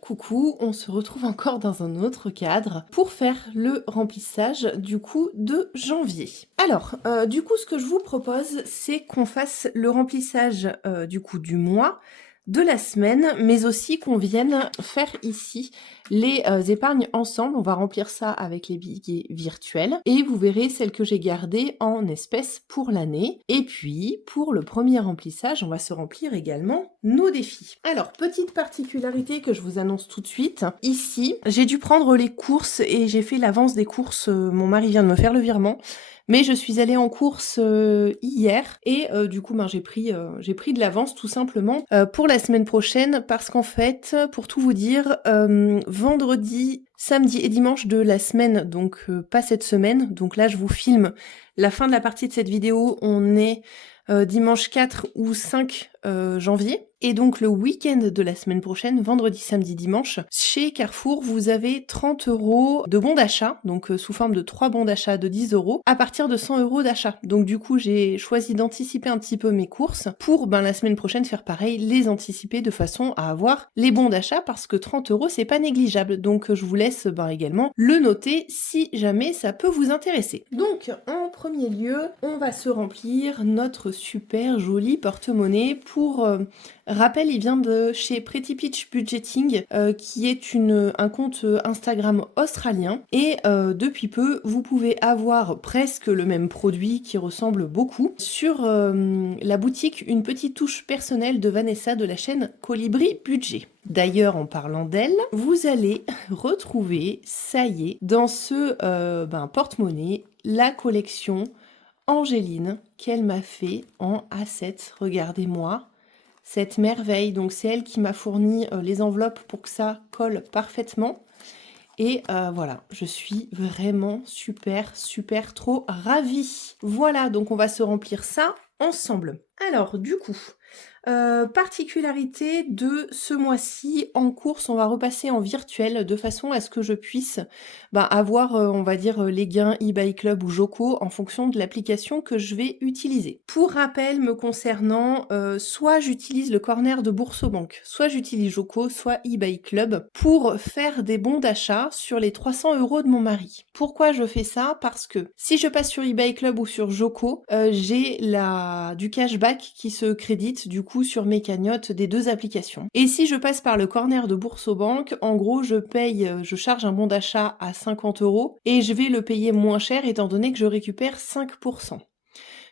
Coucou, on se retrouve encore dans un autre cadre pour faire le remplissage du coup de janvier. Alors, du coup, ce que je vous propose, c'est qu'on fasse le remplissage du coup du mois, de la semaine, mais aussi qu'on vienne faire ici les épargnes ensemble. On va remplir ça avec les billets virtuels et vous verrez celles que j'ai gardées en espèces pour l'année. Et puis, pour le premier remplissage, on va se remplir également nos défis. Alors, petite particularité que je vous annonce tout de suite. Ici, j'ai dû prendre les courses et j'ai fait l'avance des courses. Mon mari vient de me faire le virement. Mais je suis allée en course hier et du coup j'ai pris de l'avance tout simplement pour la semaine prochaine parce qu'en fait, pour tout vous dire, vendredi, samedi et dimanche de la semaine, donc pas cette semaine, donc là je vous filme la fin de la partie de cette vidéo, on est dimanche 4 ou 5 janvier. Et donc le week-end de la semaine prochaine, vendredi, samedi, dimanche, chez Carrefour, vous avez 30 € de bons d'achat, donc sous forme de 3 bons d'achat de 10 € à partir de 100 € d'achat. Donc du coup, j'ai choisi d'anticiper un petit peu mes courses pour la semaine prochaine faire pareil, les anticiper de façon à avoir les bons d'achat parce que 30 € c'est pas négligeable. Donc je vous laisse également le noter si jamais ça peut vous intéresser. Donc en premier lieu, on va se remplir notre super joli porte-monnaie pour rappel, il vient de chez Pretty Peach Budgeting, qui est un compte Instagram australien. Et depuis peu, vous pouvez avoir presque le même produit qui ressemble beaucoup sur la boutique Une petite touche personnelle de Vanessa de la chaîne Colibri Budget. D'ailleurs, en parlant d'elle, vous allez retrouver, ça y est, dans ce porte-monnaie, la collection Angéline qu'elle m'a fait en A7. Regardez-moi cette merveille. Donc c'est elle qui m'a fourni les enveloppes pour que ça colle parfaitement. Et voilà, je suis vraiment super trop ravie. Voilà, donc on va se remplir ça ensemble. Alors du coup, particularité de ce mois-ci, en course, on va repasser en virtuel de façon à ce que je puisse avoir, on va dire, les gains eBay Club ou Joco en fonction de l'application que je vais utiliser. Pour rappel, me concernant, soit j'utilise le corner de Boursorama, soit j'utilise Joco, soit eBay Club pour faire des bons d'achat sur les 300 € de mon mari. Pourquoi je fais ça? Parce que si je passe sur eBay Club ou sur Joco, j'ai du cashback qui se crédite du coup sur mes cagnottes des deux applications. Et si je passe par le corner de Boursorama, en gros je charge un bon d'achat à 50 € et je vais le payer moins cher étant donné que je récupère 5%.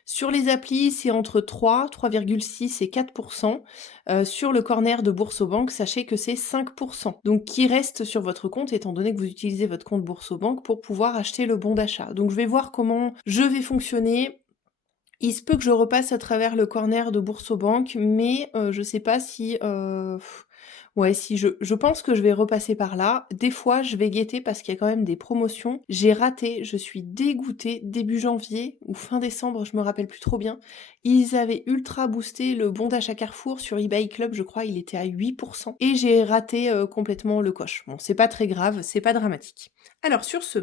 Sur les applis, c'est entre 3,6 et 4%. Sur le corner de Boursorama, sachez que c'est 5%. Donc qui reste sur votre compte étant donné que vous utilisez votre compte Boursorama pour pouvoir acheter le bon d'achat. Donc je vais voir comment je vais fonctionner. Il se peut que je repasse à travers le corner de Boursorama, mais je sais pas si... Ouais, si je pense que je vais repasser par là. Des fois, je vais guetter parce qu'il y a quand même des promotions. J'ai raté, je suis dégoûtée. Début janvier ou fin décembre, je me rappelle plus trop bien. Ils avaient ultra boosté le bon d'achat Carrefour sur eBay Club, je crois, il était à 8%. Et j'ai raté complètement le coche. Bon, c'est pas très grave, c'est pas dramatique. Alors, sur ce,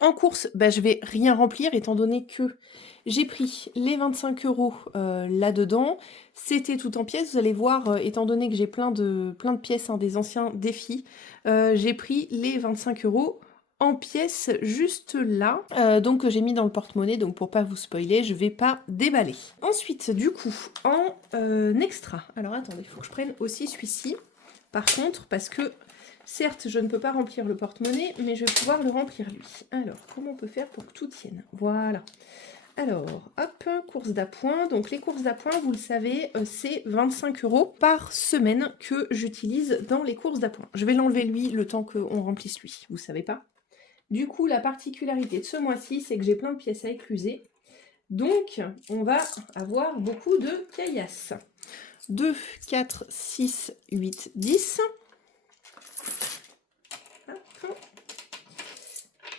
en course, je vais rien remplir étant donné que j'ai pris les 25 € là-dedans. C'était tout en pièces. Vous allez voir, étant donné que j'ai plein de pièces, des anciens défis, j'ai pris les 25 € en pièces juste là. Donc que j'ai mis dans le porte-monnaie. Donc pour pas vous spoiler, je vais pas déballer. Ensuite, du coup, en extra. Alors attendez, il faut que je prenne aussi celui-ci. Par contre, parce que certes, je ne peux pas remplir le porte-monnaie, mais je vais pouvoir le remplir lui. Alors, comment on peut faire pour que tout tienne? Voilà. Alors, hop, courses d'appoint. Donc, les courses d'appoint, vous le savez, c'est 25 € par semaine que j'utilise dans les courses d'appoint. Je vais l'enlever lui le temps qu'on remplisse lui, vous savez pas. Du coup, la particularité de ce mois-ci, c'est que j'ai plein de pièces à écluser. Donc, on va avoir beaucoup de caillasses. 2, 4, 6, 8, 10.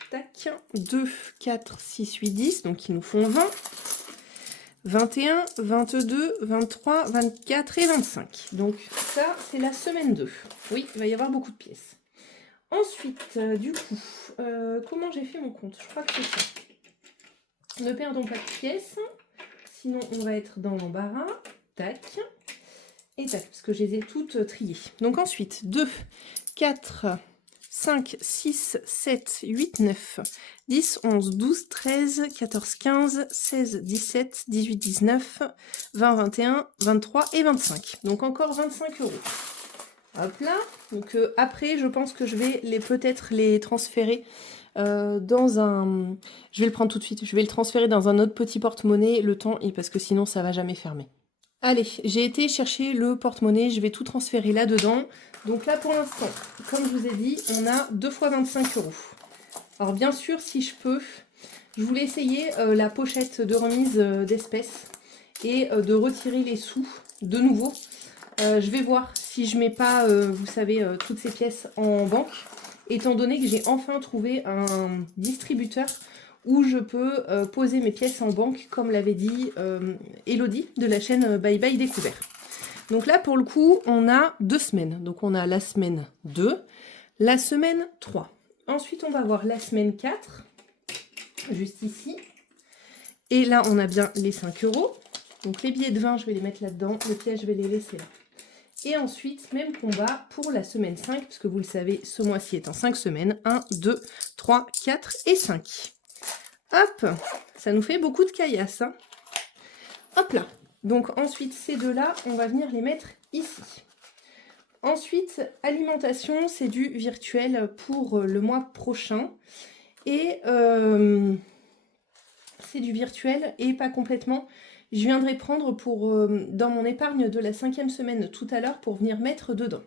Tac, 2, 4, 6, 8, 10, donc ils nous font 20, 21, 22, 23, 24 et 25. Donc ça, c'est la semaine 2. Oui, il va y avoir beaucoup de pièces. Ensuite, du coup, comment j'ai fait mon compte? Je crois que c'est ça. Ne perdons pas de pièces, sinon on va être dans l'embarras. Tac. Et tac, parce que je les ai toutes triées. Donc ensuite, 2, 4, 5, 6, 7, 8, 9, 10, 11, 12, 13, 14, 15, 16, 17, 18, 19, 20, 21, 23 et 25. Donc encore 25 €. Hop là. Donc après, je pense que je vais peut-être les transférer dans un... Je vais le prendre tout de suite. Je vais le transférer dans un autre petit porte-monnaie le temps, et parce que sinon ça va jamais fermer. Allez, j'ai été chercher le porte-monnaie, je vais tout transférer là-dedans. Donc là, pour l'instant, comme je vous ai dit, on a 2 fois 25 €. Alors bien sûr, si je peux, je voulais essayer la pochette de remise d'espèces et de retirer les sous de nouveau. Je vais voir si je mets pas, vous savez, toutes ces pièces en banque, étant donné que j'ai enfin trouvé un distributeur où je peux poser mes pièces en banque, comme l'avait dit Elodie de la chaîne Bye Bye Découvert. Donc là, pour le coup, on a 2 semaines. Donc on a la semaine 2, la semaine 3. Ensuite, on va voir la semaine 4, juste ici. Et là, on a bien les 5 €. Donc les billets de 20, je vais les mettre là-dedans. Les pièces, je vais les laisser là. Et ensuite, même combat pour la semaine 5, puisque vous le savez, ce mois-ci est en 5 semaines. 1, 2, 3, 4 et 5. Hop, ça nous fait beaucoup de caillasse. Hein. Hop là. Donc ensuite, ces deux-là, on va venir les mettre ici. Ensuite, alimentation, c'est du virtuel pour le mois prochain. Et c'est du virtuel et pas complètement. Je viendrai prendre dans mon épargne de la 5e semaine tout à l'heure pour venir mettre dedans.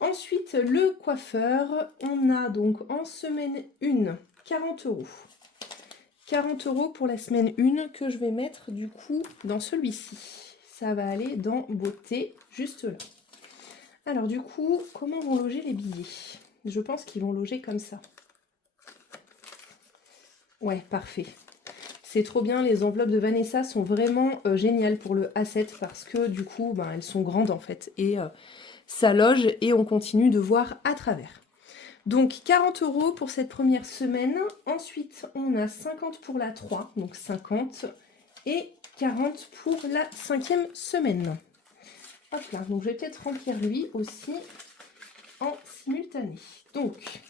Ensuite, le coiffeur, on a donc en semaine 1, 40 €. 40 € pour la semaine 1 que je vais mettre du coup dans celui-ci. Ça va aller dans beauté, juste là. Alors du coup, comment vont loger les billets? Je pense qu'ils vont loger comme ça. Ouais, parfait. C'est trop bien, les enveloppes de Vanessa sont vraiment géniales pour le A7 parce que du coup, elles sont grandes en fait et ça loge et on continue de voir à travers. Donc 40 € pour cette première semaine. Ensuite, on a 50 pour la 3, donc 50 et 40 pour la 5e semaine. Hop là, donc je vais peut-être remplir lui aussi en simultané. Donc,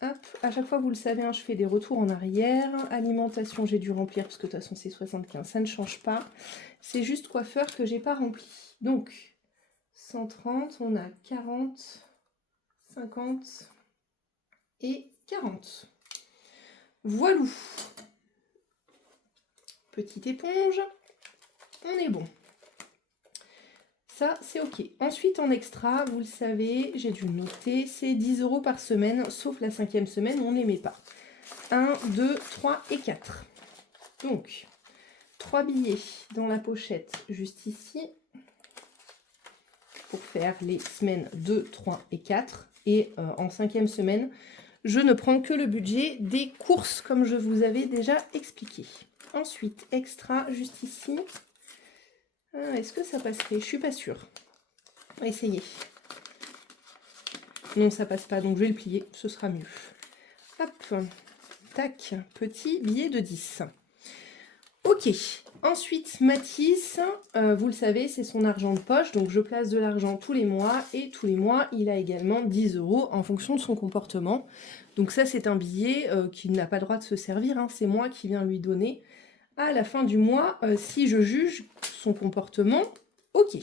hop, à chaque fois, vous le savez, hein, je fais des retours en arrière. Alimentation, j'ai dû remplir parce que de toute façon, c'est 75, ça ne change pas. C'est juste coiffeur que j'ai pas rempli. Donc, 130, on a 40, 50 et 40. Voilou. Petite éponge. On est bon. Ça, c'est OK. Ensuite, en extra, vous le savez, j'ai dû le noter, c'est 10 € par semaine, sauf la 5e semaine, on ne les met pas. 1, 2, 3 et 4. Donc, 3 billets dans la pochette, juste ici, pour faire les semaines 2, 3 et 4. Et en 5e semaine, je ne prends que le budget des courses, comme je vous avais déjà expliqué. Ensuite, extra, juste ici. Est-ce que ça passerait? Je suis pas sûre. On va essayer. Non, ça passe pas, donc je vais le plier, ce sera mieux. Hop, tac, petit billet de 10. Ok, ensuite Mathis, vous le savez, c'est son argent de poche, donc je place de l'argent tous les mois, et tous les mois, il a également 10 € en fonction de son comportement. Donc ça, c'est un billet qu'il n'a pas le droit de se servir, hein, c'est moi qui viens lui donner à la fin du mois, si je juge son comportement, ok.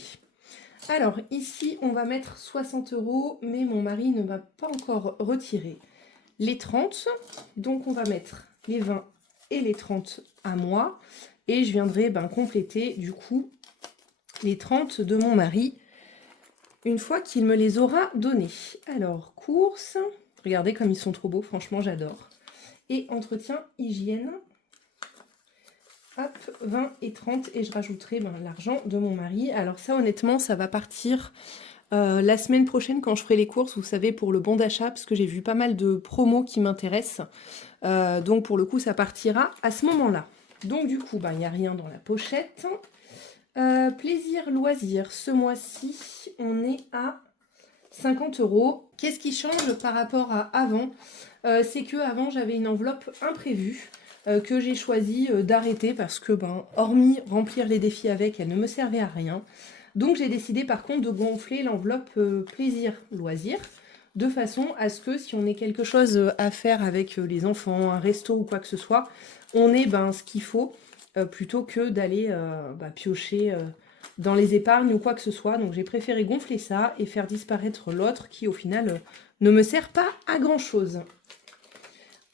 Alors ici, on va mettre 60 €, mais mon mari ne m'a pas encore retiré les 30. Donc on va mettre les 20 et les 30 à moi. Et je viendrai compléter du coup les 30 de mon mari une fois qu'il me les aura donnés. Alors, courses, regardez comme ils sont trop beaux, franchement j'adore. Et entretien, hygiène. Hop, 20 et 30 et je rajouterai l'argent de mon mari. Alors ça, honnêtement, ça va partir la semaine prochaine quand je ferai les courses, vous savez, pour le bon d'achat, parce que j'ai vu pas mal de promos qui m'intéressent. Donc pour le coup, ça partira à ce moment-là. Donc du coup, il n'y a rien dans la pochette. Plaisir, loisir, ce mois-ci, on est à 50 €. Qu'est-ce qui change par rapport à avant? C'est que avant j'avais une enveloppe imprévue. Que j'ai choisi d'arrêter parce que, hormis remplir les défis avec, elle ne me servait à rien. Donc j'ai décidé par contre de gonfler l'enveloppe plaisir-loisir, de façon à ce que si on ait quelque chose à faire avec les enfants, un resto ou quoi que ce soit, on ait ce qu'il faut, plutôt que d'aller piocher dans les épargnes ou quoi que ce soit. Donc j'ai préféré gonfler ça et faire disparaître l'autre qui au final ne me sert pas à grand chose.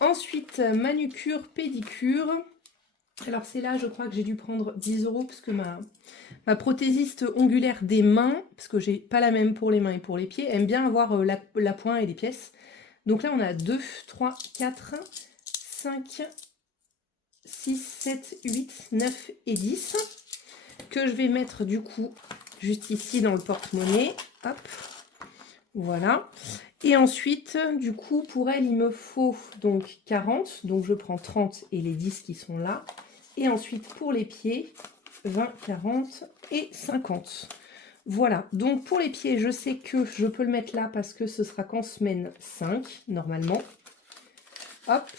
Ensuite, manucure, pédicure. Alors c'est là, je crois que j'ai dû prendre 10 € parce que ma prothésiste ongulaire des mains, parce que j'ai pas la même pour les mains et pour les pieds, aime bien avoir la pointe et les pièces. Donc là on a 2, 3, 4, 5, 6, 7, 8, 9 et 10 que je vais mettre du coup juste ici dans le porte-monnaie. Hop, voilà. Et ensuite, du coup, pour elle, il me faut donc 40. Donc je prends 30 et les 10 qui sont là. Et ensuite, pour les pieds, 20, 40 et 50. Voilà, donc pour les pieds, je sais que je peux le mettre là parce que ce sera qu'en semaine 5, normalement. Hop.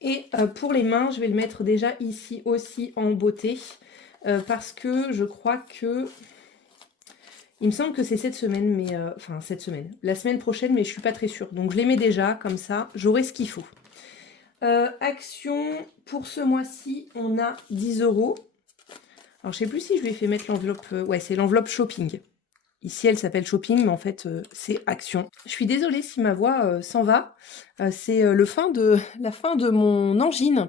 Et pour les mains, je vais le mettre déjà ici aussi en beauté. Parce que je crois que... Il me semble que c'est cette semaine, mais... enfin, cette semaine. La semaine prochaine, mais je suis pas très sûre. Donc je les mets déjà, comme ça, j'aurai ce qu'il faut. Action, pour ce mois-ci, on a 10 €. Alors, je sais plus si je lui ai fait mettre l'enveloppe... ouais, c'est l'enveloppe shopping. Ici, elle s'appelle shopping, mais en fait, c'est action. Je suis désolée si ma voix s'en va. C'est la fin de mon angine.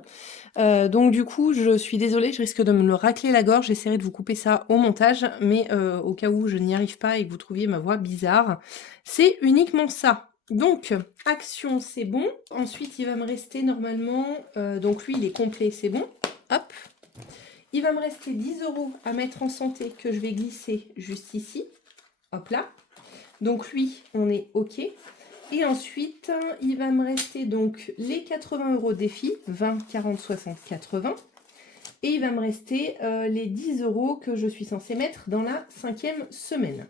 Donc du coup, je suis désolée, je risque de me le racler la gorge. J'essaierai de vous couper ça au montage, mais au cas où je n'y arrive pas et que vous trouviez ma voix bizarre, c'est uniquement ça. Donc, action, c'est bon. Ensuite, il va me rester normalement... donc lui, il est complet, c'est bon. Hop. Il va me rester 10 € à mettre en santé que je vais glisser juste ici. Hop là. Donc lui, on est OK. Et ensuite, il va me rester donc les 80 € défi, 20, 40, 60, 80. Et il va me rester les 10 € que je suis censée mettre dans la 5e semaine.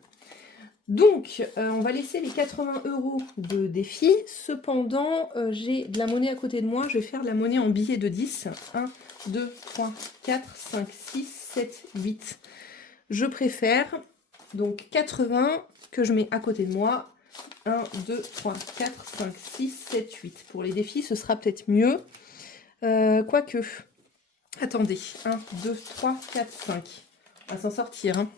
Donc, on va laisser les 80 € de défi. Cependant, j'ai de la monnaie à côté de moi. Je vais faire de la monnaie en billets de 10. 1, 2, 3, 4, 5, 6, 7, 8. Je préfère donc 80 que je mets à côté de moi. 1, 2, 3, 4, 5, 6, 7, 8. Pour les défis, ce sera peut-être mieux. Quoique. Attendez. 1, 2, 3, 4, 5. On va s'en sortir. Hein.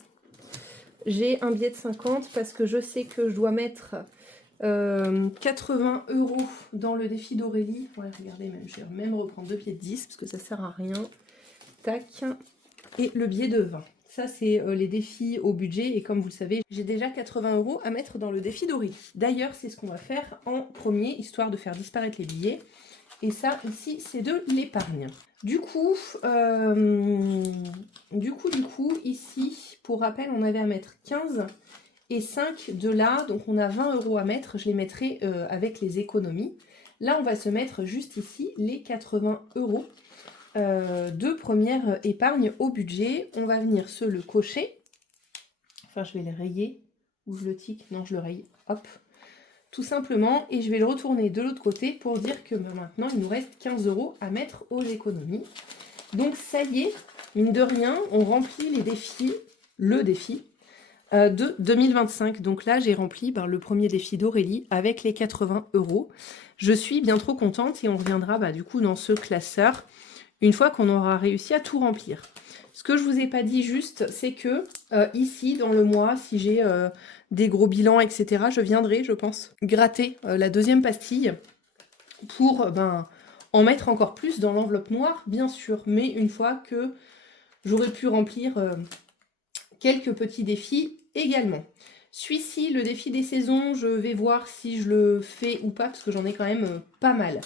J'ai un billet de 50 parce que je sais que je dois mettre 80 € dans le défi d'Aurélie. Ouais, regardez, même, je vais même reprendre 2 billets de 10 parce que ça sert à rien. Tac. Et le billet de 20. Ça, c'est les défis au budget. Et comme vous le savez, j'ai déjà 80 € à mettre dans le défi d'Aurélie. D'ailleurs, c'est ce qu'on va faire en premier, histoire de faire disparaître les billets. Et ça, ici, c'est de l'épargne. Du coup, ici, pour rappel, on avait à mettre 15 et 5 de là. Donc, on a 20 € à mettre. Je les mettrai avec les économies. Là, on va se mettre juste ici les 80 € de première épargne au budget. On va venir se le cocher. Enfin, je vais le rayer. Ou je le tique. Non, je le raye. Hop. Tout simplement. Et je vais le retourner de l'autre côté pour dire que maintenant, il nous reste 15 € à mettre aux économies. Donc, ça y est, mine de rien, on remplit les défis, le défi de 2025. Donc là, j'ai rempli le premier défi d'Aurélie avec les 80 €. Je suis bien trop contente et on reviendra du coup dans ce classeur une fois qu'on aura réussi à tout remplir. Ce que je vous ai pas dit juste, c'est que ici, dans le mois, si j'ai des gros bilans, etc., je viendrai, je pense, gratter la deuxième pastille pour en mettre encore plus dans l'enveloppe noire, bien sûr, mais une fois que j'aurai pu remplir quelques petits défis également. Celui-ci, le défi des saisons, je vais voir si je le fais ou pas, parce que j'en ai quand même pas mal.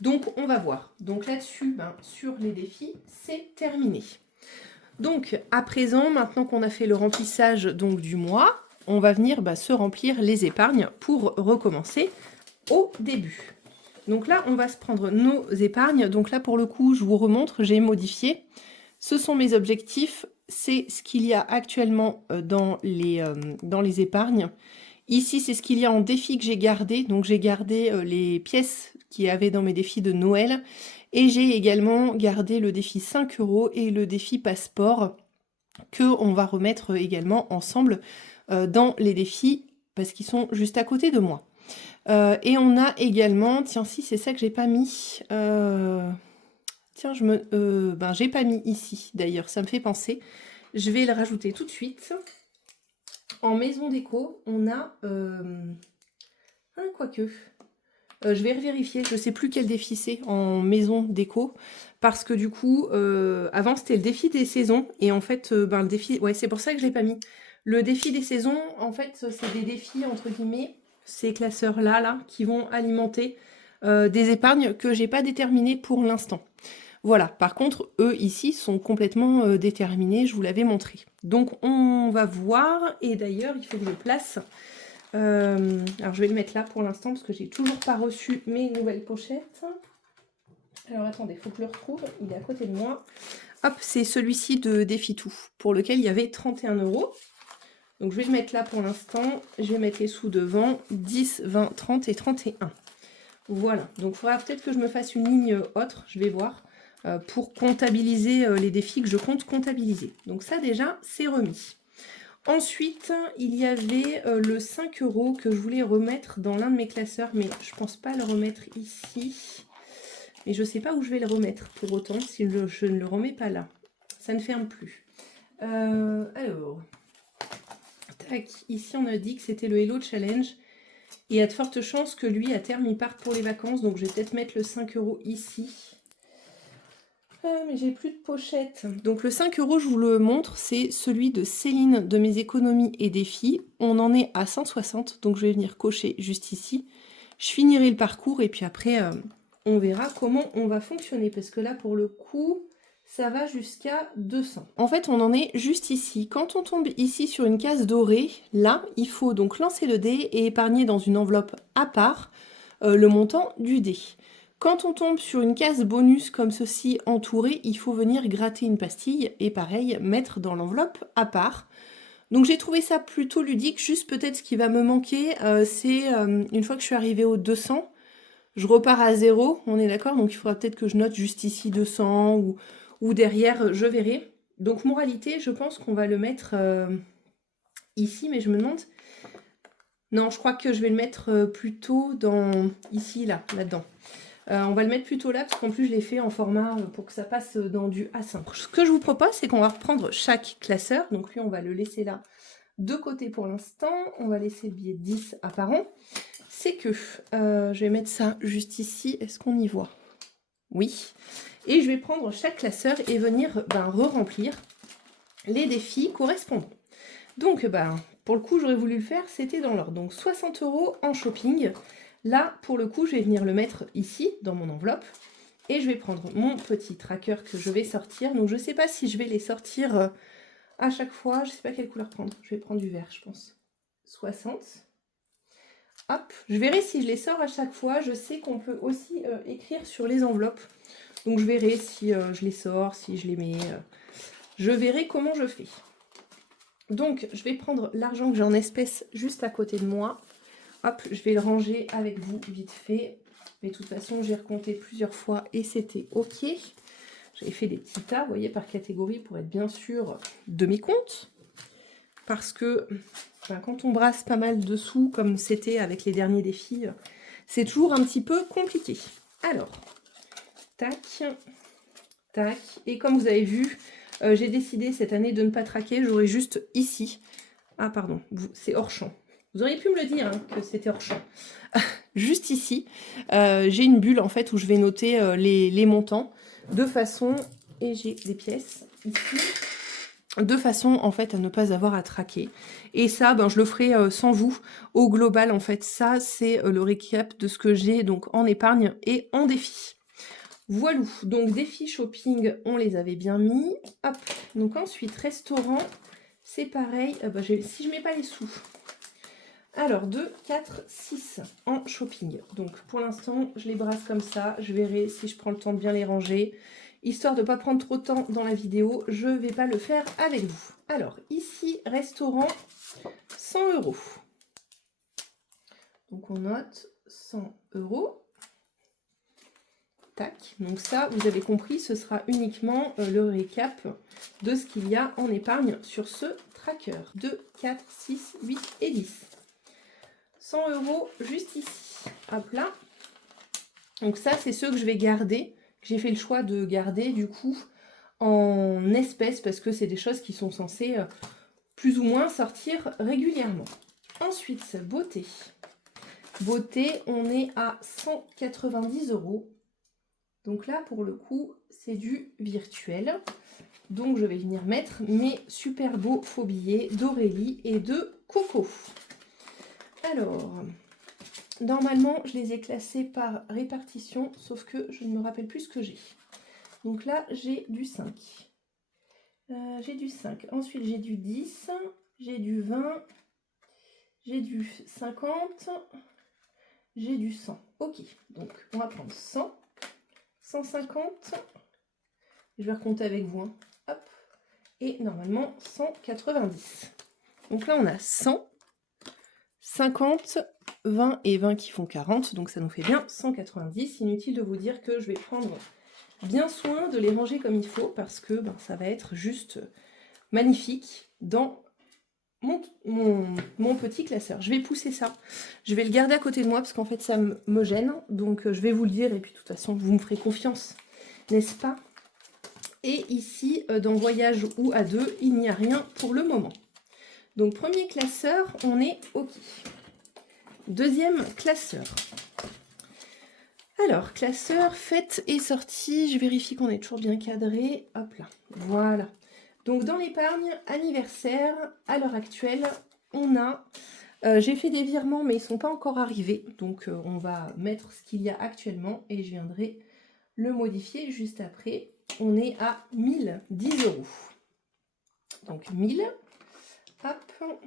Donc, on va voir. Donc là-dessus, sur les défis, c'est terminé. Donc, à présent, maintenant qu'on a fait le remplissage donc, du mois, on va venir se remplir les épargnes pour recommencer au début. Donc là, on va se prendre nos épargnes. Donc là, pour le coup, je vous remontre, j'ai modifié. Ce sont mes objectifs. C'est ce qu'il y a actuellement dans les épargnes. Ici, c'est ce qu'il y a en défi que j'ai gardé. Donc, j'ai gardé les pièces qu'il y avait dans mes défis de Noël. Et j'ai également gardé le défi 5 € et le défi passeport qu'on va remettre également ensemble dans les défis, parce qu'ils sont juste à côté de moi. Et on a également, tiens si c'est ça que j'ai pas mis, tiens j'ai pas mis ici d'ailleurs, ça me fait penser, je vais le rajouter tout de suite. En maison déco, on a, quoique, je vais vérifier, je sais plus quel défi c'est en maison déco, parce que du coup, avant c'était le défi des saisons, et en fait, le défi, ouais c'est pour ça que je l'ai pas mis. Le défi des saisons, en fait, c'est des défis, entre guillemets, ces classeurs-là, qui vont alimenter des épargnes que j'ai pas déterminées pour l'instant. Voilà, par contre, eux ici sont complètement déterminés, je vous l'avais montré. Donc on va voir, et d'ailleurs il faut que je place. Alors je vais le mettre là pour l'instant parce que j'ai toujours pas reçu mes nouvelles pochettes. Alors attendez, il faut que je le retrouve, il est à côté de moi. Hop, c'est celui-ci de Défi Tout, pour lequel il y avait 31 €. Donc je vais le mettre là pour l'instant, je vais mettre les sous devant, 10, 20, 30 et 31. Voilà, donc il faudra peut-être que je me fasse une ligne autre, je vais voir, pour comptabiliser les défis que je compte comptabiliser. Donc ça déjà, c'est remis. Ensuite, il y avait le 5 € que je voulais remettre dans l'un de mes classeurs, mais je pense pas le remettre ici. Mais je sais pas où je vais le remettre pour autant, si je ne le remets pas là. Ça ne ferme plus. Alors, tac, ici on a dit que c'était le Hello Challenge. Et il y a de fortes chances que lui, à terme, il parte pour les vacances. Donc je vais peut-être mettre le 5 € ici. Mais j'ai plus de pochette. Donc le 5 €, je vous le montre, c'est celui de Céline de mes économies et défis. On en est à 160, donc je vais venir cocher juste ici. Je finirai le parcours et puis après, on verra comment on va fonctionner. Parce que là, pour le coup, ça va jusqu'à 200. En fait, on en est juste ici. Quand on tombe ici sur une case dorée, là, il faut donc lancer le dé et épargner dans une enveloppe à part le montant du dé. Quand on tombe sur une case bonus comme ceci entourée, il faut venir gratter une pastille et pareil, mettre dans l'enveloppe à part. Donc j'ai trouvé ça plutôt ludique, juste peut-être ce qui va me manquer, c'est une fois que je suis arrivée au 200, je repars à 0, on est d'accord? Donc il faudra peut-être que je note juste ici 200 ou derrière, je verrai. Donc moralité, je pense qu'on va le mettre ici, mais je me demande... Non, je crois que je vais le mettre plutôt dans... ici, là-dedans. On va le mettre plutôt là, parce qu'en plus je l'ai fait en format pour que ça passe dans du A5. Ce que je vous propose, c'est qu'on va reprendre chaque classeur. Donc lui, on va le laisser là de côté pour l'instant. On va laisser le billet 10 apparent. C'est que je vais mettre ça juste ici. Est-ce qu'on y voit? Oui. Et je vais prendre chaque classeur et venir re-remplir les défis correspondants. Donc, pour le coup, j'aurais voulu le faire, c'était dans l'ordre. Donc 60 € en shopping. Là, pour le coup, je vais venir le mettre ici, dans mon enveloppe. Et je vais prendre mon petit tracker que je vais sortir. Donc, je ne sais pas si je vais les sortir à chaque fois. Je ne sais pas quelle couleur prendre. Je vais prendre du vert, je pense. 60. Hop. Je verrai si je les sors à chaque fois. Je sais qu'on peut aussi écrire sur les enveloppes. Donc, je verrai si je les sors, si je les mets. Je verrai comment je fais. Donc, je vais prendre l'argent que j'ai en espèces juste à côté de moi. Hop, je vais le ranger avec vous vite fait. Mais de toute façon, j'ai recompté plusieurs fois et c'était OK. J'avais fait des petits tas, vous voyez, par catégorie pour être bien sûr de mes comptes. Parce que quand on brasse pas mal de sous, comme c'était avec les derniers défis, c'est toujours un petit peu compliqué. Alors, tac, tac. Et comme vous avez vu, j'ai décidé cette année de ne pas traquer. J'aurai juste ici. Ah pardon, c'est hors champ. Vous auriez pu me le dire que c'était hors champ. Juste ici, j'ai une bulle en fait où je vais noter les montants de façon, et j'ai des pièces ici, de façon en fait à ne pas avoir à traquer. Et ça, je le ferai sans vous. Au global, en fait, ça c'est le récap de ce que j'ai donc en épargne et en défi. Voilà, donc défi shopping, on les avait bien mis. Hop, donc ensuite restaurant, c'est pareil. Si je mets pas les sous. Alors, 2, 4, 6 en shopping. Donc, pour l'instant, je les brasse comme ça. Je verrai si je prends le temps de bien les ranger. Histoire de ne pas prendre trop de temps dans la vidéo, je ne vais pas le faire avec vous. Alors, ici, restaurant, 100 €. Donc, on note 100 €. Tac, donc ça, vous avez compris, ce sera uniquement le récap de ce qu'il y a en épargne sur ce tracker. 2, 4, 6, 8 et 10. 100 € juste ici. Hop là. Donc ça, c'est ceux que je vais garder. J'ai fait le choix de garder, du coup, en espèces, parce que c'est des choses qui sont censées plus ou moins sortir régulièrement. Ensuite, beauté. Beauté, on est à 190 €. Donc là, pour le coup, c'est du virtuel. Donc je vais venir mettre mes super beaux faux billets d'Aurélie et de Coco. Alors, normalement, je les ai classés par répartition, sauf que je ne me rappelle plus ce que j'ai. Donc là, j'ai du 5. J'ai du 5. Ensuite, j'ai du 10. J'ai du 20. J'ai du 50. J'ai du 100. Ok, donc on va prendre 100. 150. Je vais recompter avec vous. Hein. Hop. Et normalement, 190. Donc là, on a 100, 50, 20 et 20 qui font 40. Donc ça nous fait bien 190. Inutile de vous dire que je vais prendre bien soin de les ranger comme il faut parce que ça va être juste magnifique dans mon petit classeur. Je vais pousser ça. Je vais le garder à côté de moi parce qu'en fait, ça me gêne. Donc je vais vous le dire et puis de toute façon, vous me ferez confiance, n'est-ce pas? Et ici, dans Voyage ou à deux, il n'y a rien pour le moment. Donc, premier classeur, on est OK. Deuxième classeur. Alors, classeur, fête et sortie. Je vérifie qu'on est toujours bien cadré. Hop là, voilà. Donc, dans l'épargne anniversaire, à l'heure actuelle, on a... j'ai fait des virements, mais ils ne sont pas encore arrivés. Donc, on va mettre ce qu'il y a actuellement et je viendrai le modifier juste après. On est à 1010 €. Donc 1000. Hop.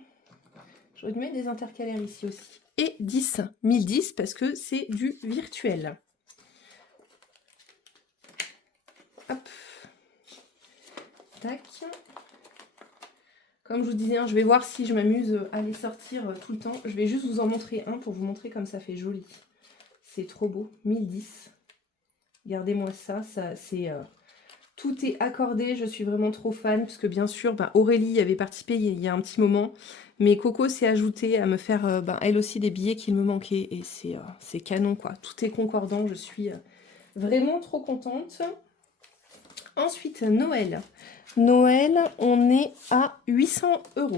Je remets des intercalaires ici aussi. Et 10. 1010 parce que c'est du virtuel. Hop. Tac. Comme je vous disais, je vais voir si je m'amuse à les sortir tout le temps. Je vais juste vous en montrer un pour vous montrer comme ça fait joli. C'est trop beau. 1010. Regardez-moi ça. C'est... tout est accordé, je suis vraiment trop fan, parce que bien sûr, Aurélie avait participé il y a un petit moment, mais Coco s'est ajoutée à me faire, elle aussi, des billets qu'il me manquait, et c'est canon, quoi. Tout est concordant, je suis vraiment trop contente. Ensuite, Noël. Noël, on est à 800 €.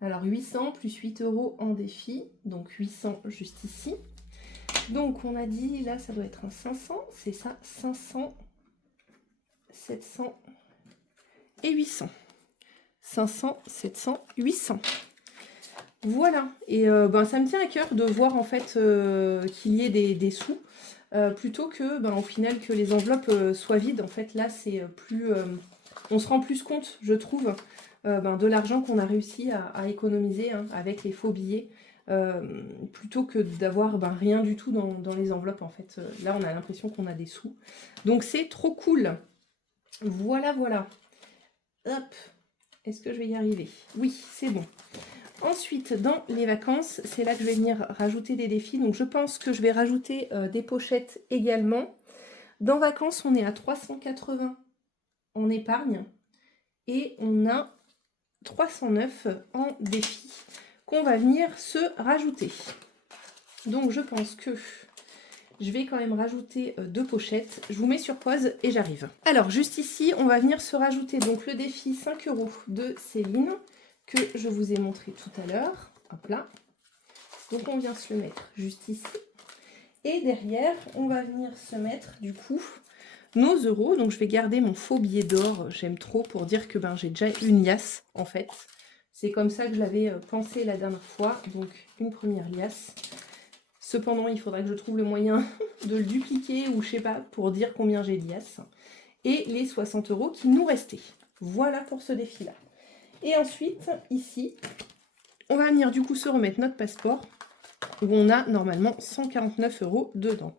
Alors, 800 plus 8 € en défi, donc 800 juste ici. Donc, on a dit, là, ça doit être un 500, c'est ça, 500... 700 et 800. 500, 700, 800. Voilà. Et ça me tient à cœur de voir en fait qu'il y ait des sous plutôt que au final que les enveloppes soient vides. En fait là c'est plus on se rend plus compte, je trouve, de l'argent qu'on a réussi à économiser avec les faux billets plutôt que d'avoir rien du tout dans les enveloppes. En fait là on a l'impression qu'on a des sous, donc c'est trop cool. Voilà, voilà. Hop. Est-ce que je vais y arriver? Oui, c'est bon. Ensuite, dans les vacances, c'est là que je vais venir rajouter des défis. Donc, je pense que je vais rajouter des pochettes également. Dans vacances, on est à 380 en épargne. Et on a 309 en défi qu'on va venir se rajouter. Donc, je pense que... je vais quand même rajouter 2 pochettes. Je vous mets sur pause et j'arrive. Alors, juste ici, on va venir se rajouter donc le défi 5 € de Céline que je vous ai montré tout à l'heure. Hop là. Donc, on vient se le mettre juste ici. Et derrière, on va venir se mettre du coup nos euros. Donc, je vais garder mon faux billet d'or. J'aime trop pour dire que j'ai déjà une liasse en fait. C'est comme ça que je l'avais pensé la dernière fois. Donc, une première liasse. Cependant, il faudra que je trouve le moyen de le dupliquer ou je sais pas pour dire combien j'ai de liasses. Et les 60 € qui nous restaient. Voilà pour ce défi-là. Et ensuite, ici, on va venir du coup se remettre notre passeport où on a normalement 149 € dedans.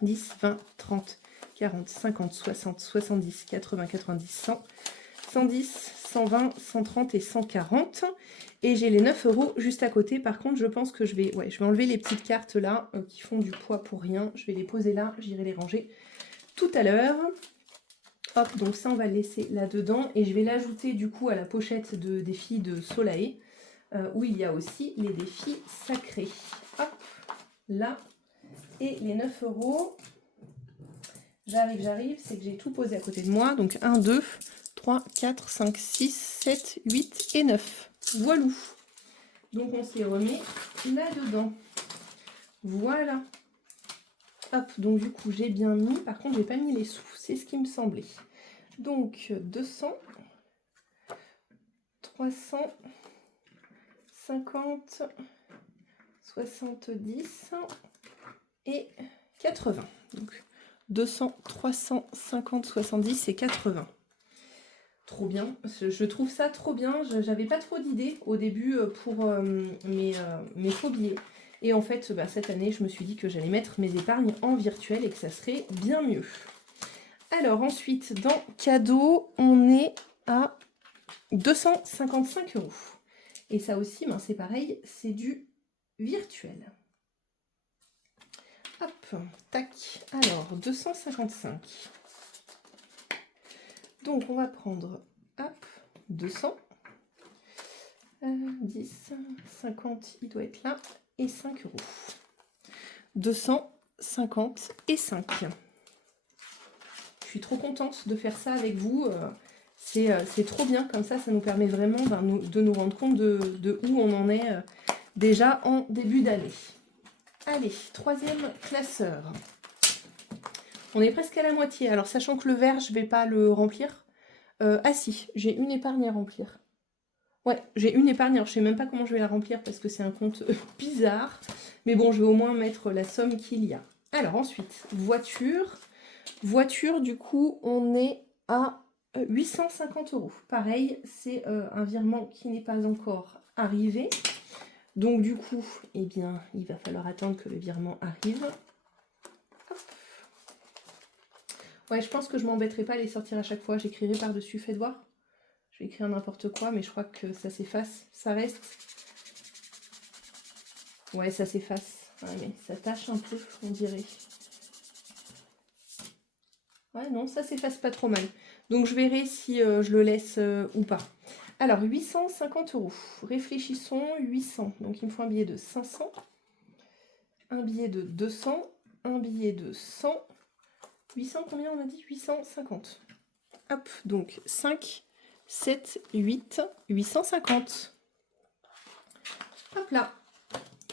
10, 20, 30, 40, 50, 60, 70, 80, 90, 100, 110, 120, 130 et 140. Et j'ai les 9 € juste à côté. Par contre, je pense que je vais enlever les petites cartes là qui font du poids pour rien. Je vais les poser là, j'irai les ranger tout à l'heure. Hop, donc ça, on va le laisser là-dedans. Et je vais l'ajouter du coup à la pochette de défis de Solae, où il y a aussi les défis sacrés. Hop, là. Et les 9 €. J'arrive, c'est que j'ai tout posé à côté de moi. Donc 1, 2, 3, 4, 5, 6, 7, 8 et 9. Voilou. Donc on se les remet là-dedans. Voilà. Hop, donc du coup j'ai bien mis. Par contre, j'ai pas mis les sous. C'est ce qui me semblait. Donc 200, 300, 50, 70 et 80. Donc 200, 300, 50, 70 et 80. Trop bien, je trouve ça trop bien. J'avais pas trop d'idées au début pour mes faux billets. Et en fait, cette année, je me suis dit que j'allais mettre mes épargnes en virtuel et que ça serait bien mieux. Alors ensuite, dans cadeau, on est à 255 €. Et ça aussi, c'est pareil, c'est du virtuel. Hop, tac. Alors, 255. Donc, on va prendre, hop, 200. 10, 50, il doit être là. Et 5 €. 250 et 5. Je suis trop contente de faire ça avec vous. C'est trop bien, comme ça nous permet vraiment de nous rendre compte de où on en est déjà en début d'année. Allez, troisième classeur. On est presque à la moitié. Alors, sachant que le vert, je ne vais pas le remplir. Ah si, j'ai une épargne à remplir. Ouais, j'ai une épargne. Alors, je ne sais même pas comment je vais la remplir parce que c'est un compte bizarre. Mais bon, je vais au moins mettre la somme qu'il y a. Alors, ensuite, voiture. Voiture, du coup, on est à 850 €. Pareil, c'est un virement qui n'est pas encore arrivé. Donc, du coup, eh bien, il va falloir attendre que le virement arrive. Hop. Ouais, je pense que je m'embêterai pas à les sortir à chaque fois. J'écrirai par-dessus, faites voir. Je vais écrire n'importe quoi, mais je crois que ça s'efface. Ça reste. Ouais, ça s'efface. Ouais, mais ça tâche un peu, on dirait. Ouais, non, ça s'efface pas trop mal. Donc, je verrai si je le laisse ou pas. Alors, 850 €. Réfléchissons, 800. Donc, il me faut un billet de 500. Un billet de 200. Un billet de 100. 800, combien on a dit? 850. Hop, donc 5, 7, 8, 850. Hop là.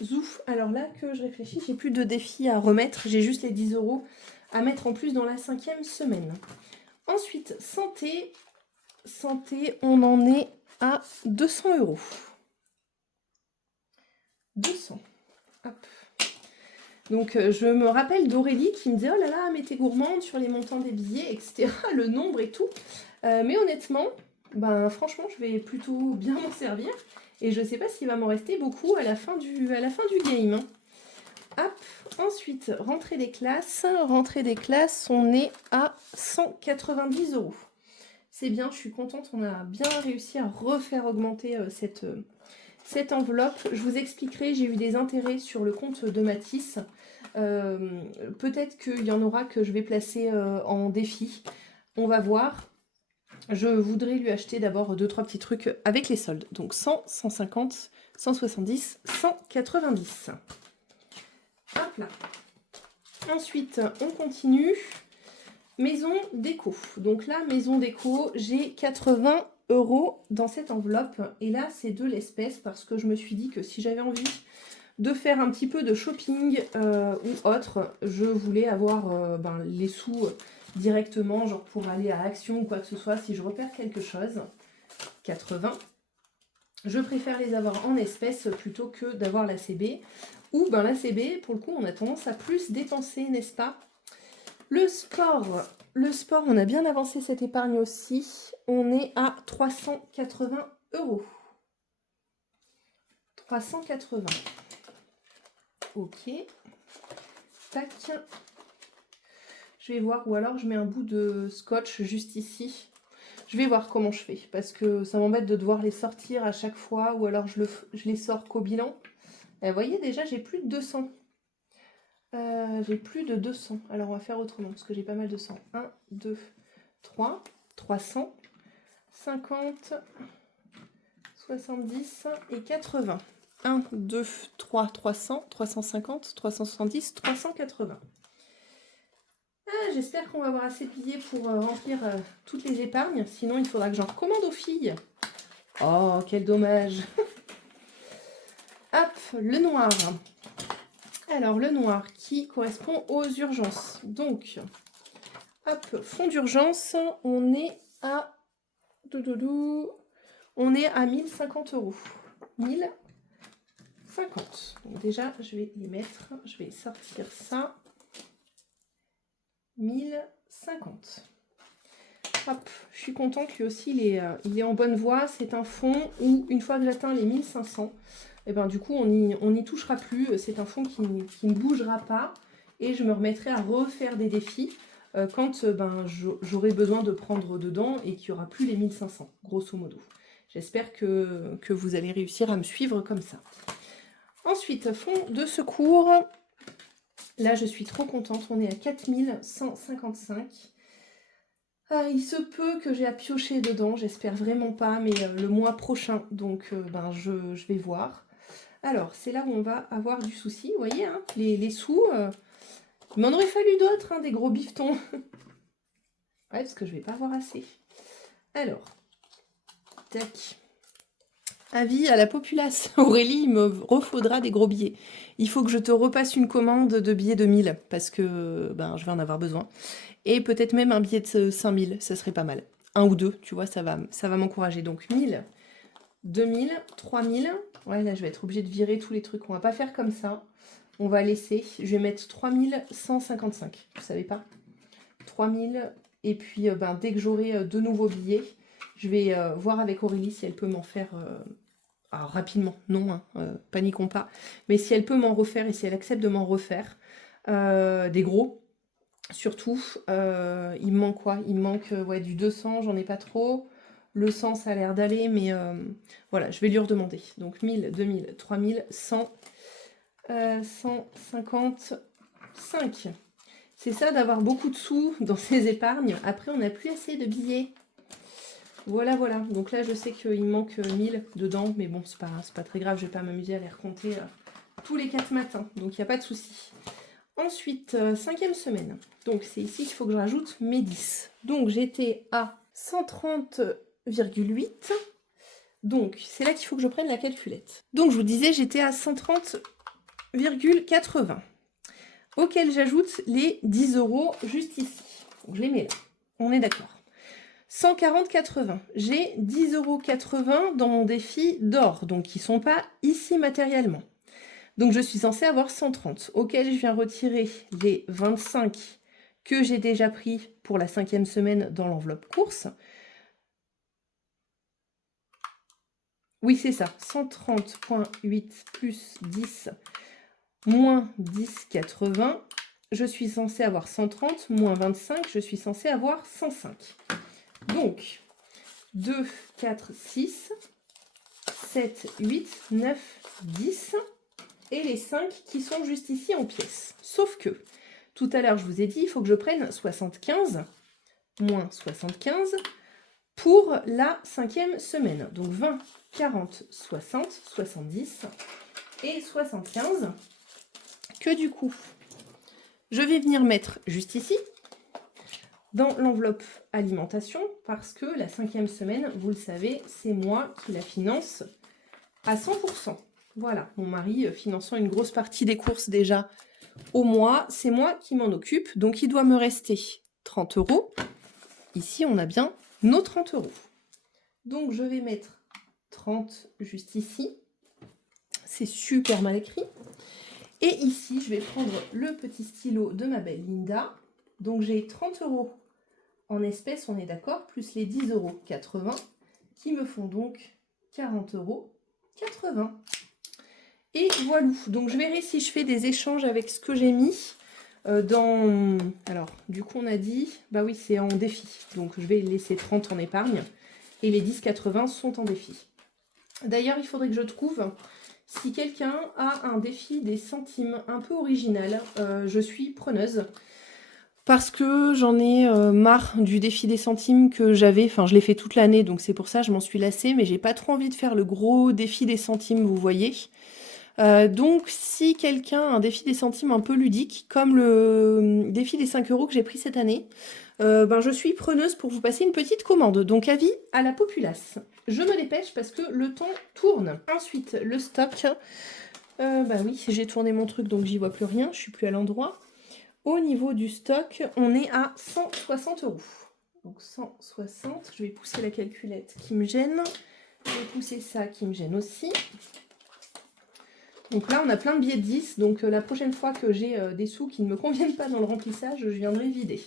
Zouf. Alors là que je réfléchis, j'ai plus de défis à remettre. J'ai juste les 10 € à mettre en plus dans la 5e semaine. Ensuite, santé. Santé, on en est à 200 €. 200. Hop. Donc, je me rappelle d'Aurélie qui me disait « Oh là là, mais t'es gourmande sur les montants des billets, etc. » Le nombre et tout. Mais honnêtement, franchement, je vais plutôt bien m'en servir. Et je ne sais pas s'il va m'en rester beaucoup à la fin du game. Hein. Hop. Ensuite, rentrée des classes. Rentrée des classes, on est à 190 €. C'est bien, je suis contente. On a bien réussi à refaire augmenter cette enveloppe. Je vous expliquerai, j'ai eu des intérêts sur le compte de Mathis. Peut-être qu'il y en aura que je vais placer en défi. On va voir. Je voudrais lui acheter d'abord 2-3 petits trucs avec les soldes. Donc 100, 150, 170, 190. Hop là. Ensuite, on continue. Maison déco. Donc là, maison déco, j'ai 80 € dans cette enveloppe. Et là, c'est de l'espèce parce que je me suis dit que si j'avais envie de faire un petit peu de shopping ou autre, je voulais avoir les sous directement, genre pour aller à Action ou quoi que ce soit, si je repère quelque chose. 80. Je préfère les avoir en espèces plutôt que d'avoir la CB. Ou la CB, pour le coup, on a tendance à plus dépenser, n'est-ce pas? Le sport, on a bien avancé cette épargne aussi. On est à 380 €. 380. Ok. Tac. Je vais voir, ou alors je mets un bout de scotch juste ici. Je vais voir comment je fais, parce que ça m'embête de devoir les sortir à chaque fois, ou alors je les sors qu'au bilan. Vous voyez, déjà, j'ai plus de 200. J'ai plus de 200. Alors, on va faire autrement, parce que j'ai pas mal de 100. 1, 2, 3, 300, 50, 70 et 80. 1, 2, 3, 300, 350, 370, 380. J'espère qu'on va avoir assez pillé pour remplir toutes les épargnes. Sinon, il faudra que j'en recommande aux filles. Oh, quel dommage. Hop, le noir. Alors, le noir qui correspond aux urgences. Donc, hop, fonds d'urgence, on est à... On est à 1050 €. 1050. Donc déjà, je vais les mettre. Je vais sortir ça. 1050. Hop, je suis contente, lui aussi, il est en bonne voie. C'est un fond où, une fois que j'atteins les 1500, et ben, du coup, on n'y touchera plus. C'est un fond qui ne bougera pas. Et je me remettrai à refaire des défis quand j'aurai besoin de prendre dedans et qu'il n'y aura plus les 1500, grosso modo. J'espère que vous allez réussir à me suivre comme ça. Ensuite, fonds de secours. Là, je suis trop contente. On est à 4155. Il se peut que j'ai à piocher dedans. J'espère vraiment pas, mais le mois prochain. Donc, je vais voir. Alors, c'est là où on va avoir du souci. Vous voyez, hein, les sous, il m'en aurait fallu d'autres, hein, des gros bifetons. Ouais, parce que je vais pas avoir assez. Alors, tac. Avis à la populace. Aurélie, il me refaudra des gros billets. Il faut que je te repasse une commande de billets de 1000 parce que je vais en avoir besoin. Et peut-être même un billet de 5000, ça serait pas mal. Un ou deux, tu vois, ça va m'encourager. Donc 1000, 2000, 3000. Ouais, là, je vais être obligée de virer tous les trucs. On va pas faire comme ça. On va laisser. Je vais mettre 3155. Vous savez pas 3000. Et puis, dès que j'aurai de nouveaux billets, je vais voir avec Aurélie si elle peut m'en faire... alors, rapidement, non, hein, paniquons pas. Mais si elle peut m'en refaire et si elle accepte de m'en refaire, des gros, surtout, il me manque quoi? Il me manque du 200, j'en ai pas trop. Le 100, ça a l'air d'aller, mais voilà, je vais lui redemander. Donc 1000, 2000, 3000, 100, 155. C'est ça d'avoir beaucoup de sous dans ses épargnes. Après, on n'a plus assez de billets. Voilà, voilà. Donc là, je sais qu'il me manque 1000 dedans, mais bon, c'est pas très grave. Je vais pas m'amuser à les recompter tous les 4 matins. Donc, il n'y a pas de souci. Ensuite, 5e semaine. Donc, c'est ici qu'il faut que je rajoute mes 10. Donc, j'étais à 130,8. Donc, c'est là qu'il faut que je prenne la calculette. Donc, je vous disais, j'étais à 130,80. Auquel j'ajoute les 10 € juste ici. Donc, je les mets là. On est d'accord. 140,80. J'ai 10,80 € dans mon défi d'or, donc qui ne sont pas ici matériellement. Donc je suis censée avoir 130, auquel je viens retirer les 25 que j'ai déjà pris pour la 5e semaine dans l'enveloppe course. Oui, c'est ça, 130,8 plus 10 moins 10,80. Je suis censée avoir 130, moins 25, je suis censée avoir 105. Donc, 2, 4, 6, 7, 8, 9, 10 et les 5 qui sont juste ici en pièces. Sauf que, tout à l'heure, je vous ai dit, il faut que je prenne 75, moins 75, pour la 5e semaine. Donc 20, 40, 60, 70 et 75, que du coup, je vais venir mettre juste ici, dans l'enveloppe alimentation, parce que la 5e semaine, vous le savez, c'est moi qui la finance à 100%. Voilà, mon mari finançant une grosse partie des courses déjà au mois, c'est moi qui m'en occupe, donc il doit me rester 30 €. Ici, on a bien nos 30 €. Donc, je vais mettre 30 juste ici. C'est super mal écrit. Et ici, je vais prendre le petit stylo de ma belle Linda. Donc, j'ai 30 € en espèces, on est d'accord, plus les 10,80 € qui me font donc 40,80 €. Et voilà, donc je verrai si je fais des échanges avec ce que j'ai mis. Alors, du coup, on a dit... Bah oui, c'est en défi. Donc, je vais laisser 30 en épargne. Et les 10,80 sont en défi. D'ailleurs, il faudrait que je trouve... Si quelqu'un a un défi des centimes un peu original, je suis preneuse. Parce que j'en ai marre du défi des centimes que j'avais. Enfin, je l'ai fait toute l'année, donc c'est pour ça que je m'en suis lassée. Mais j'ai pas trop envie de faire le gros défi des centimes, vous voyez. Donc, si quelqu'un a un défi des centimes un peu ludique, comme le défi des 5 € que j'ai pris cette année, ben, je suis preneuse pour vous passer une petite commande. Donc, avis à la populace. Je me dépêche parce que le temps tourne. Ensuite, le stock. Bah oui, j'ai tourné mon truc, donc j'y vois plus rien. Je suis plus à l'endroit. Au niveau du stock, on est à 160 €. Donc 160, je vais pousser la calculette qui me gêne. Je vais pousser ça qui me gêne aussi. Donc là, on a plein de billets de 10. Donc la prochaine fois que j'ai des sous qui ne me conviennent pas dans le remplissage, je viendrai vider.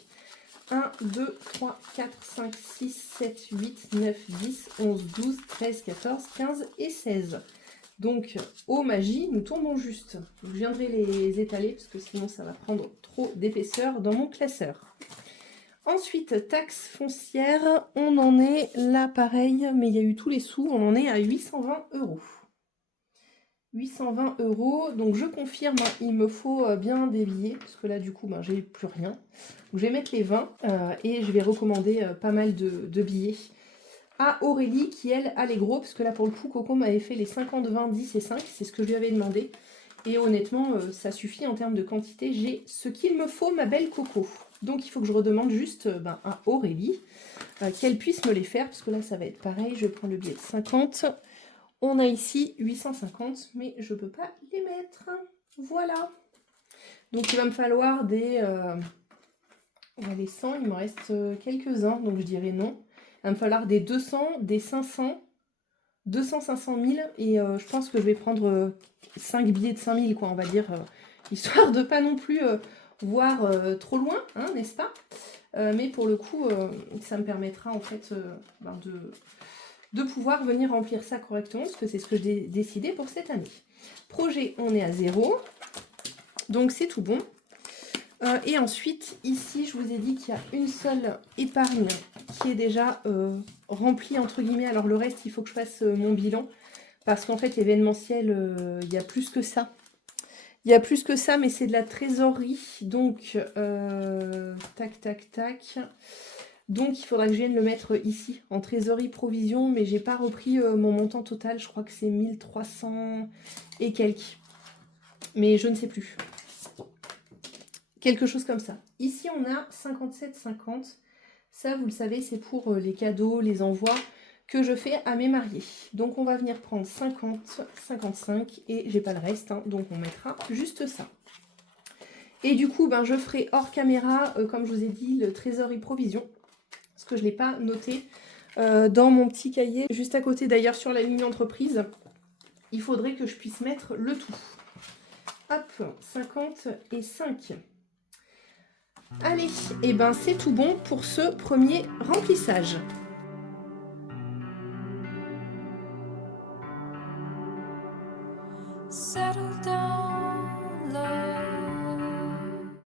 1, 2, 3, 4, 5, 6, 7, 8, 9, 10, 11, 12, 13, 14, 15 et 16. Donc, ô magie, nous tombons juste. Je viendrai les étaler parce que sinon ça va prendre trop d'épaisseur dans mon classeur. Ensuite, taxe foncière, on en est là pareil, mais il y a eu tous les sous, on en est à 820 €. 820 €, donc je confirme, il me faut bien des billets, parce que là du coup, ben, j'ai plus rien. Donc, je vais mettre les 20 et je vais recommander pas mal de billets à Aurélie qui, elle, a les gros, parce que là, pour le coup, Coco m'avait fait les 50, 20, 10 et 5, c'est ce que je lui avais demandé. Et honnêtement, ça suffit en termes de quantité, j'ai ce qu'il me faut, ma belle Coco. Donc, il faut que je redemande juste à Aurélie qu'elle puisse me les faire, parce que là, ça va être pareil, je prends le billet de 50. On a ici 850, mais je ne peux pas les mettre. Voilà. Donc, il va me falloir des... les 100, il me reste quelques-uns, donc je dirais non. Il va me falloir des 200, des 500, 200, 500 000. Et je pense que je vais prendre 5 billets de 5000, quoi, on va dire. Histoire de pas non plus voir trop loin, hein, n'est-ce pas? Mais pour le coup, ça me permettra en fait de pouvoir venir remplir ça correctement, parce que c'est ce que j'ai décidé pour cette année. Projet, on est à 0. Donc c'est tout bon. Et ensuite, ici, je vous ai dit qu'il y a une seule épargne qui est déjà remplie, entre guillemets. Alors le reste, il faut que je fasse mon bilan. Parce qu'en fait, événementiel, il y a plus que ça. Il y a plus que ça, mais c'est de la trésorerie. Donc, tac, tac, tac. Donc, il faudra que je vienne le mettre ici, en trésorerie provision. Mais j'ai pas repris mon montant total. Je crois que c'est 1300 et quelques. Mais je ne sais plus. Quelque chose comme ça. Ici, on a 57,50. Ça, vous le savez, c'est pour les cadeaux, les envois que je fais à mes mariés. Donc, on va venir prendre 50, 55 et j'ai pas le reste. Hein, donc, on mettra juste ça. Et du coup, ben, je ferai hors caméra, comme je vous ai dit, le trésorerie provision. Parce que je ne l'ai pas noté dans mon petit cahier. Juste à côté, d'ailleurs, sur la ligne entreprise, il faudrait que je puisse mettre le tout. Hop, 50 et 5. Allez, et ben c'est tout bon pour ce premier remplissage. Settle down, love.